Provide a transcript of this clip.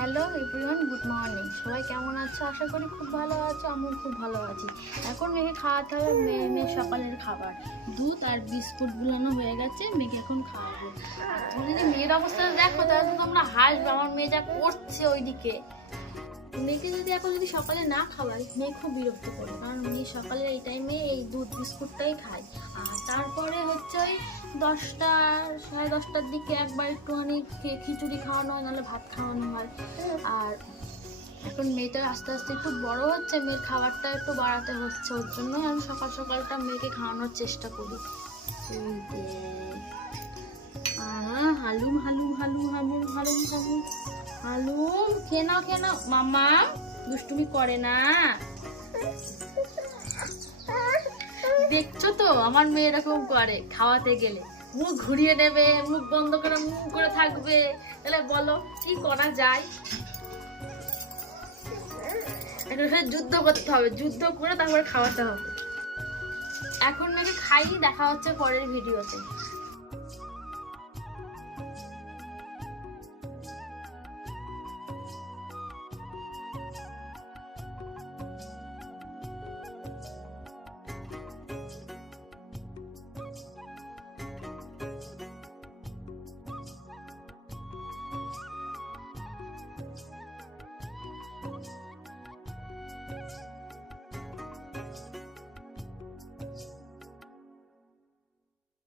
Hello everyone, good morning. সবাই কেমন আছো? আশা করি খুব ভালো আছো। আমিও খুব ভালো আছি। এখন মেয়েকে খাওয়াতে হবে মেয়ের সকালের খাবার। দুধ আর বিস্কুট গুলানো হয়ে গেছে, মেয়েকে এখন খাওয়াবো। আর তুমি যদি মেয়ের অবস্থা দেখো তাহলে তো তোমরা হাসবে, আমার মেয়ে যা করছে ওইদিকে। মেয়েকে যদি এখন সকালে না খাওয়াই, মেয়ে খুব বিরক্ত করে, কারণ মেয়ে সকালে এই টাইমে এই দুধ বিস্কুটটাই খায়। আর তারপরে হচ্ছে ওই 10টা সাড়ে 10টার দিকে একবার একটুখানি খিচুড়ি খাওয়ানো হয়, নাহলে ভাত খাওয়ানো হয়। আর এখন মেয়েটা আস্তে আস্তে একটু বড় হচ্ছে, মেয়ের খাবারটা একটু বাড়াতে হচ্ছে, ওর জন্যই আমি সকাল সকালটা মেয়েকে খাওয়ানোর চেষ্টা করি। হালুম হালুম হালুম হালুম হালুম হালুম হালুম, খেয়ে নাও মামা, দুষ্টুমি করে না। দেখছো তো আমার মেয়ে এরকম করে, খাওয়াতে গেলে মুখ ঘুরিয়ে নেবে, মুখ বন্ধ করে মুখ করে থাকবে। তাহলে বলো কি করা যায়? যুদ্ধ করতে হবে, যুদ্ধ করে তারপরে খাওয়াতে হবে। এখন মেয়েকে খাই, দেখা হচ্ছে পরের ভিডিওতে।